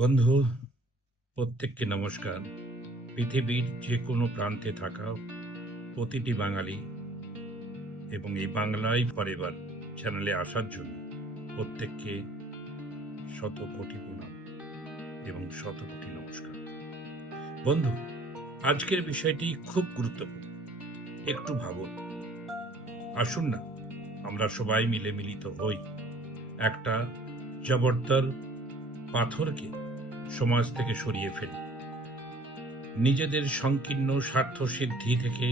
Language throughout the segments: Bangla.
বন্ধু, প্রত্যেককে নমস্কার। পৃথিবীর যে কোনো প্রান্তে থাকা প্রতিটি বাঙালি এবং এই বাংলায় ফরএভার চ্যানেলে আসার জন্য প্রত্যেককে শত কোটি প্রণাম এবং শত কোটি নমস্কার। বন্ধু, আজকের বিষয়টি খুব গুরুত্বপূর্ণ। একটু ভাবুন। আসুন না আমরা সবাই মিলে মিলিত হই, একটা জবরদস্ত পাথরকে সমাজ থেকে সরিয়ে ফেলি। নিজেদের সংকীর্ণ স্বার্থ সিদ্ধি থেকে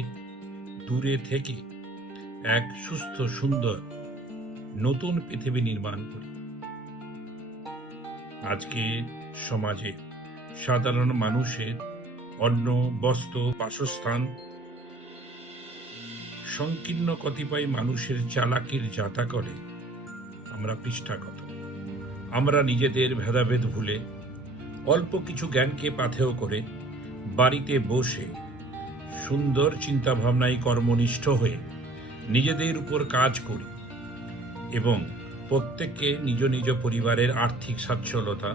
দূরে থেকে এক সুস্থ সুন্দর নতুন পৃথিবী নির্মাণ করি। আজকে সমাজে সাধারণ মানুষের অন্ন, বস্ত্র, বাসস্থান, সংকীর্ণ কতিপয় মানুষের চালাকির যাতা করে আমরা পৃষ্ঠাগত। আমরা নিজেদের ভেদাভেদ ভুলে অল্প কিছু জ্ঞানকে পাথেয় করে বাড়িতে বসে সুন্দর চিন্তাভাবনায় কর্মনিষ্ঠ হয়ে নিজেদের উপর কাজ করি এবং প্রত্যেককে নিজ নিজ পরিবারের আর্থিক সচ্ছলতা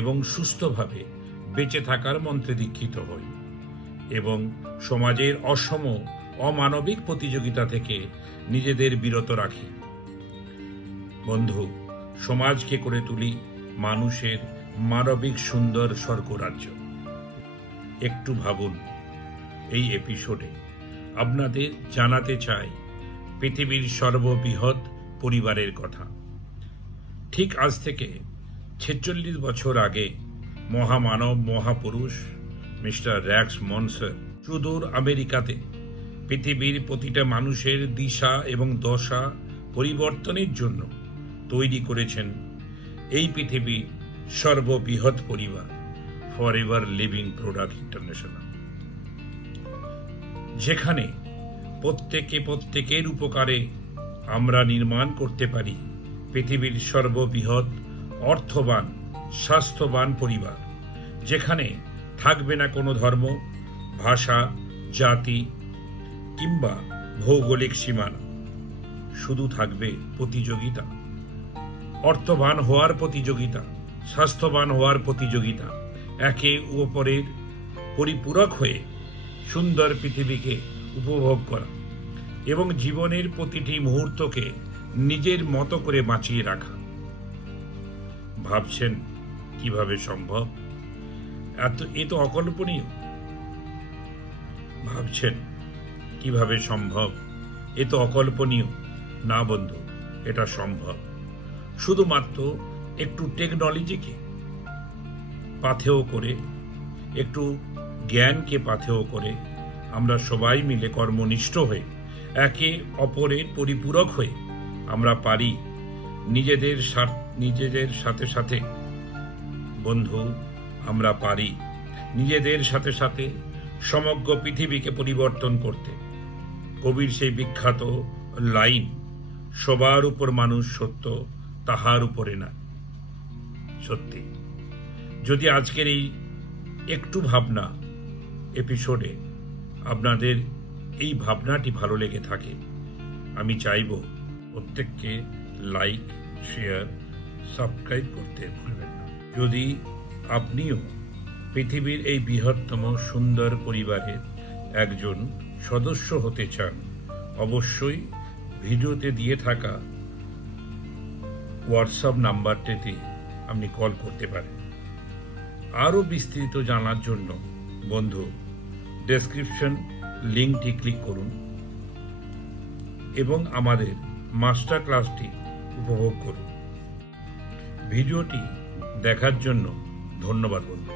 এবং সুস্থভাবে বেঁচে থাকার মন্ত্রে দীক্ষিত হই এবং সমাজের অসম অমানবিক প্রতিযোগিতা থেকে নিজেদের বিরত রাখি। বন্ধু, সমাজকে করে তুলি মানুষের মানবিক সুন্দর স্বর্গরাজ্য। একটু ভাবুন। এই এপিসোডে আপনাদের জানাতে চাই পৃথিবীর সর্ববৃহৎ পরিবারের কথা। ঠিক আজ থেকে 46 বছর আগে মহামানব মহাপুরুষ মিস্টার র্যাক্স মনসর সুদূর আমেরিকাতে পৃথিবীর প্রতিটা মানুষের দিশা এবং দশা পরিবর্তনের জন্য তৈরি করেছেন এই পৃথিবীর সর্ববৃহৎ পরিবার ফরএভার লিভিং প্রোডাক্ট ইন্টারন্যাশনাল, যেখানে প্রত্যেকের উপকারে আমরা নির্মাণ করতে পারি পৃথিবীর সর্ববৃহৎ অর্থবান স্বাস্থ্যবান পরিবার, যেখানে থাকবে না কোনো ধর্ম, ভাষা, জাতি কিংবা ভৌগোলিক সীমানা। শুধু থাকবে প্রতিযোগিতা, অর্থবান হওয়ার প্রতিযোগিতা, স্বাস্থ্যবান হওয়ার প্রতিযোগিতা, একে অপরের পরিপূরক হয়ে সুন্দর পৃথিবীকে উপভোগ করা এবং জীবনের প্রতিটি মুহূর্তকে নিজের মতো করে বাঁচিয়ে রাখা। ভাবছেন কিভাবে সম্ভব? এ তো অকল্পনীয়। ভাবছেন কিভাবে সম্ভব? এ তো অকল্পনীয়। না বন্ধু, এটা সম্ভব। শুধুমাত্র একটু টেকনোলজিকে পাথেয় করে, একটু জ্ঞানকে পাথেয় করে আমরা সবাই মিলে কর্মনিষ্ঠ হয়ে একে অপরের পরিপূরক হয়ে আমরা পারি নিজেদের সাথে সাথে বন্ধু, আমরা পারি নিজেদের সাথে সাথে সমগ্র পৃথিবীকে পরিবর্তন করতে। কবির সেই বিখ্যাত লাইন, সবার উপর মানুষ সত্য, তাহার উপরে না। সত্যি, যদি আজকের এই একটু ভাবনা এপিসোডে আপনাদের এই ভাবনাটি ভালো লেগে থাকে, আমি চাইব প্রত্যেককে লাইক, শেয়ার, সাবস্ক্রাইব করতে ভুলবেন না। যদি আপনিও পৃথিবীর এই বৃহত্তম সুন্দর পরিবারের একজন সদস্য হতে চান, অবশ্যই ভিডিওতে দিয়ে থাকা হোয়াটসঅ্যাপ নাম্বারটিতে আপনি কল করতে পারেন। আরও বিস্তৃত জানার জন্য বন্ধু, ডেসক্রিপশন লিঙ্কটি ক্লিক করুন এবং আমাদের মাস্টার ক্লাসটি উপভোগ করুন। ভিডিওটি দেখার জন্য ধন্যবাদ বন্ধু।